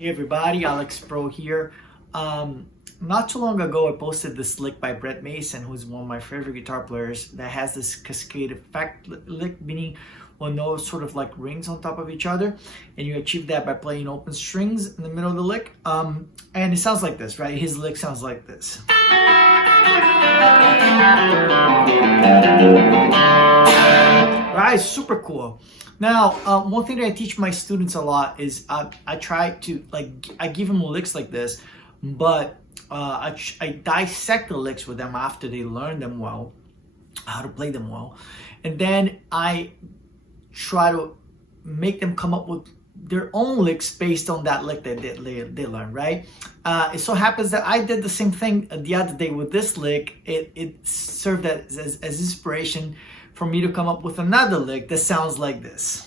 Hey everybody, Alex Pro here. Not too long ago, I posted this lick by Brent Mason, who's one of my favorite guitar players, that has this cascade effect lick, meaning one note sort of like rings on top of each other, and you achieve that by playing open strings in the middle of the lick. And it sounds like this, right? His lick sounds like this. Right, super cool. Now, one thing that I teach my students a lot is I try to, I give them licks like this, but I dissect the licks with them after they learn them well, how to play them well. And then I try to make them come up with their own licks based on that lick that they learned, right? It so happens that I did the same thing the other day with this lick. It served as inspiration for me to come up with another lick that sounds like this.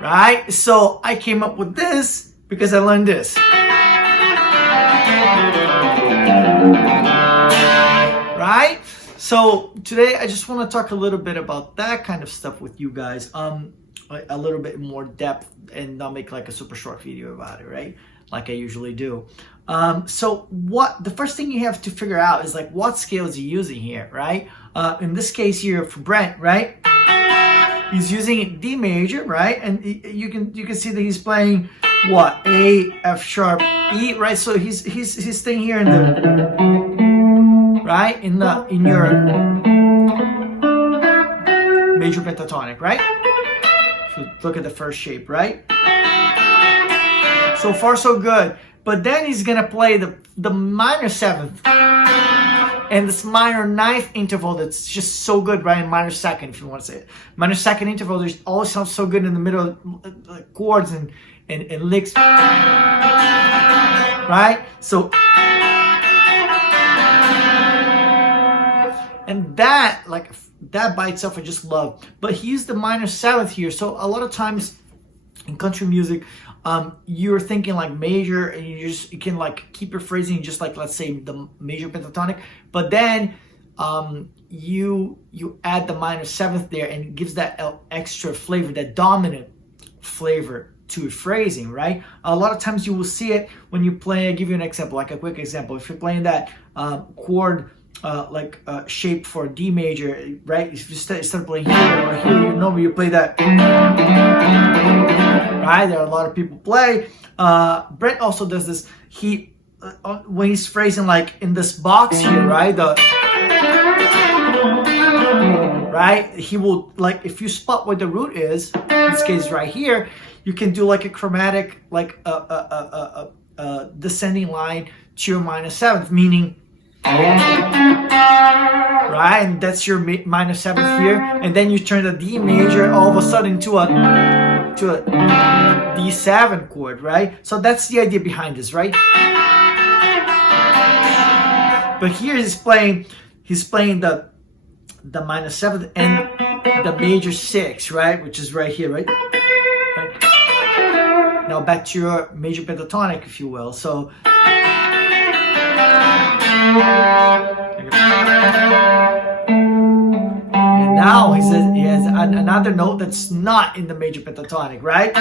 Right? So I came up with this because I learned this. Right? So today I just want to talk a little bit about that kind of stuff with you guys. A little bit more depth and not make like a super short video about it, right? Like I usually do. So the first thing you have to figure out is like what scales you're using here, right? In this case here for Brent, right? He's using D major, right? And you can see that he's playing what? A, F sharp, E, right? So he's staying here in the right in your major pentatonic, right? So look at the first shape, right? So far so good. But then he's gonna play the minor seventh and this minor ninth interval that's just so good, right? And minor second, if you want to say it. Minor second interval, there's always sounds so good in the middle, chords and licks, right? So, and that by itself I just love. But he used the minor seventh here, so a lot of times in country music, you're thinking like major, and you can like keep your phrasing just like, let's say, the major pentatonic, but then you add the minor seventh there, and it gives that extra flavor, that dominant flavor to your phrasing, right? A lot of times you will see it when you play. I'll give you an example, like a quick example. If you're playing that chord shape for D major, right? If you start playing here or here, normally you play that, right? There are a lot of people play. Brent also does this. He when he's phrasing like in this box here, right? He will, like, if you spot where the root is, in this case right here, you can do like a chromatic, like a descending line to your minor seventh, meaning, right? And that's your minor seventh here, and then you turn the D major all of a sudden to a D7 chord, right? So that's the idea behind this, right? But here he's playing the minor seventh and the major six, right? Which is right here, right? Now back to your major pentatonic, if you will. So and now he has another note that's not in the major pentatonic, right?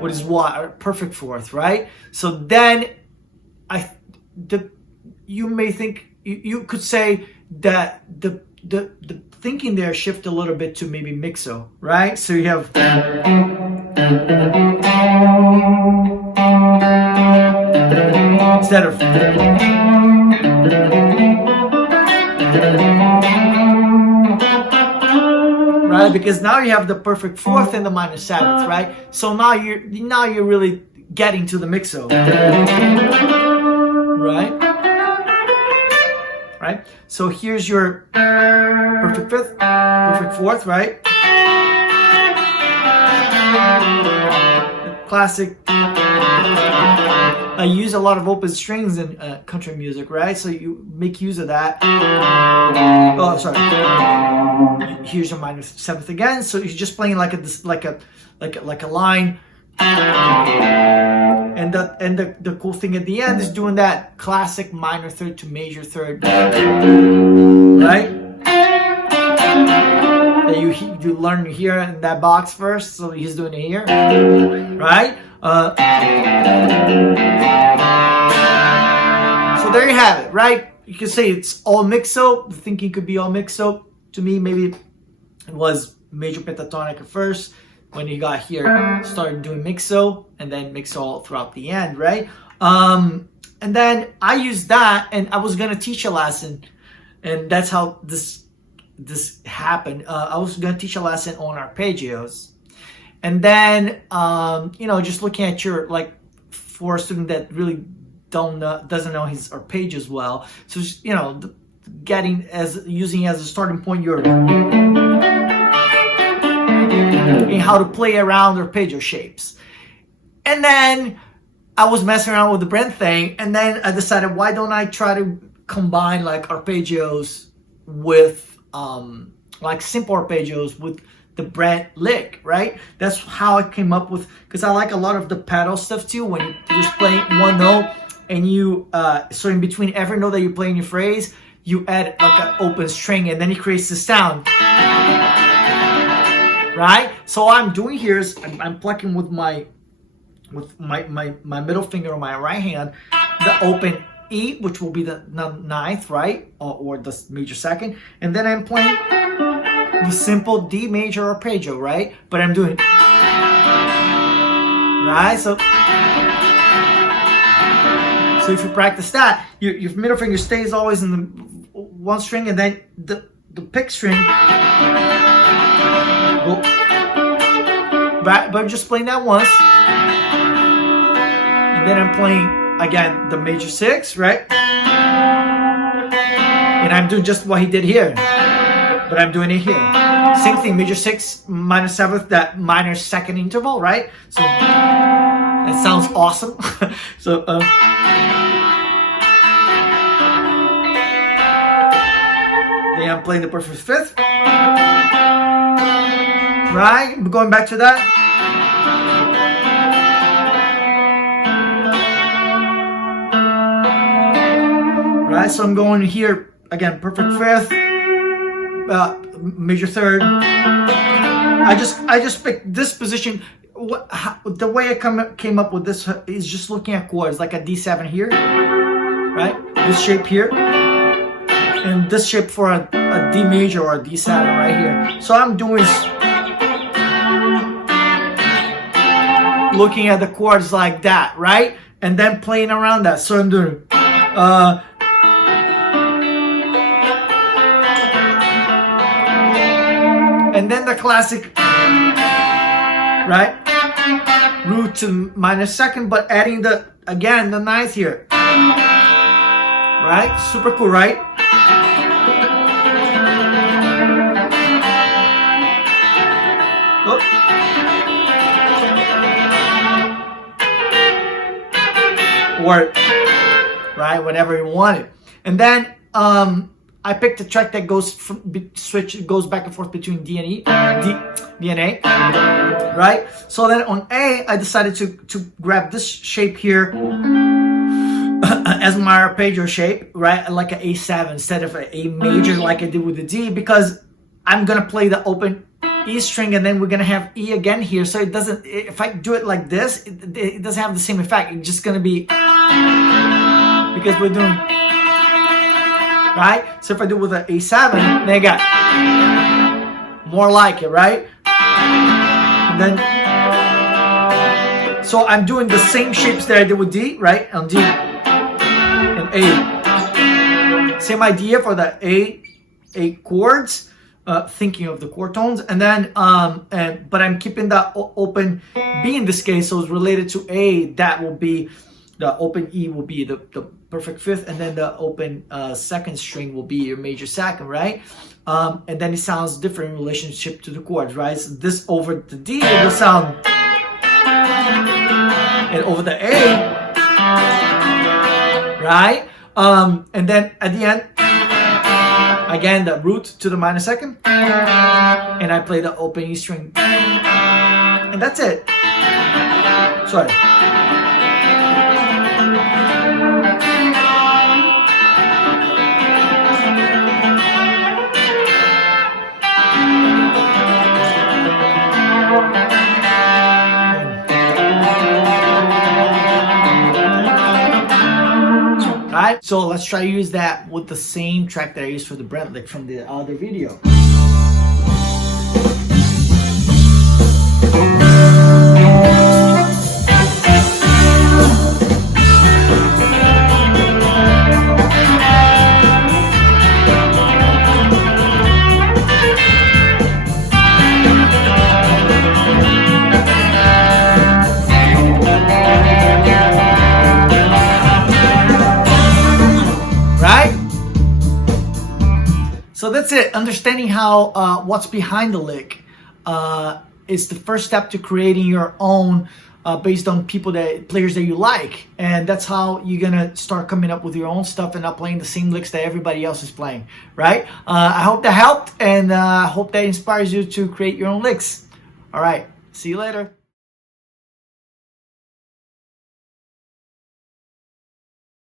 What is what? A perfect fourth, right? So then you may think, you could say that the thinking there shift a little bit to maybe mixo, right? So you have instead of right, because now you have the perfect fourth and the minor seventh, right? So now you're really getting to the mixo, right? Right? So here's your perfect fifth, perfect fourth, right? Classic. I use a lot of open strings in country music, right? So you make use of that. Oh, sorry. Here's your minor seventh again. So you're just playing like a line. And the cool thing at the end is doing that classic minor third to major third, right? you learn here in that box first. So he's doing it here, right? So there you have it, right? You can say it's all mixo. The thinking could be all mixo. To me, maybe it was major pentatonic at first. When he got here, started doing mixo, and then mixo all throughout the end, right? And then I used that, and I was gonna teach a lesson, and that's how this happened. I was gonna teach a lesson on arpeggios, and then just looking at your, like, for a student that really doesn't know his arpeggios well, so using as a starting point your and how to play around arpeggio shapes. And then I was messing around with the Brent thing, and then I decided, why don't I try to combine like arpeggios with like simple arpeggios with the Brent lick, right? That's how I came up with, because I like a lot of the pedal stuff too, when you're just playing one note and you so in between every note that you play in your phrase, you add like an open string, and then it creates the sound. Right? So what I'm doing here is I'm plucking with my middle finger on my right hand the open E, which will be the ninth, right? Or the major second. And then I'm playing the simple D major arpeggio, right? But I'm doing, right? So if you practice that, your middle finger stays always in the one string, and then the pick string go, right? But I'm just playing that once, and then I'm playing again the major 6, right? And I'm doing just what he did here, but I'm doing it here. Same thing, major 6 minor 7th, that minor second interval, right? So that sounds awesome. So then I'm playing the perfect 5th, right? Going back to that. Right, so I'm going here again, perfect 5th, major 3rd. I just picked this position. The way I came up with this is just looking at chords, like a D7 here, right? This shape here, and this shape for a D major or a D7 right here. So I'm doing looking at the chords like that, right? And then playing around that. So I'm doing and then the classic, right? Root to minor 2nd, but adding the 9th here. Right? Super cool, right? Oh. Or, right, whatever you wanted. And then I picked a track that goes goes back and forth between D and E, D and A, right? So then on A, I decided to grab this shape here as my arpeggio shape, right? Like an A7 instead of an A major like I did with the D, because I'm gonna play the open E string, and then we're gonna have E again here. So it doesn't, if I do it like this, it doesn't have the same effect. It's just gonna be, because we're doing, right? So if I do it with an A7, then I got more like it, right? And then, so I'm doing the same shapes that I did with D, right? On D and A. Same idea for the A chords, thinking of the chord tones. And then, but I'm keeping the open B in this case, so it's related to A. That will be, the open E will be the perfect 5th, and then the open 2nd string will be your major 2nd, right? And then it sounds different in relationship to the chords, right? So this over the D, it will sound, and over the A, right? And then at the end, again, the root to the minor 2nd, and I play the open E string, and that's it. Sorry. So let's try to use that with the same track that I used for the Brent lick from the other video. Right? So that's it. Understanding how what's behind the lick is the first step to creating your own based on players that you like, and that's how you're gonna start coming up with your own stuff and not playing the same licks that everybody else is playing. Right? I hope that helped, and I hope that inspires you to create your own licks. All right. See you later.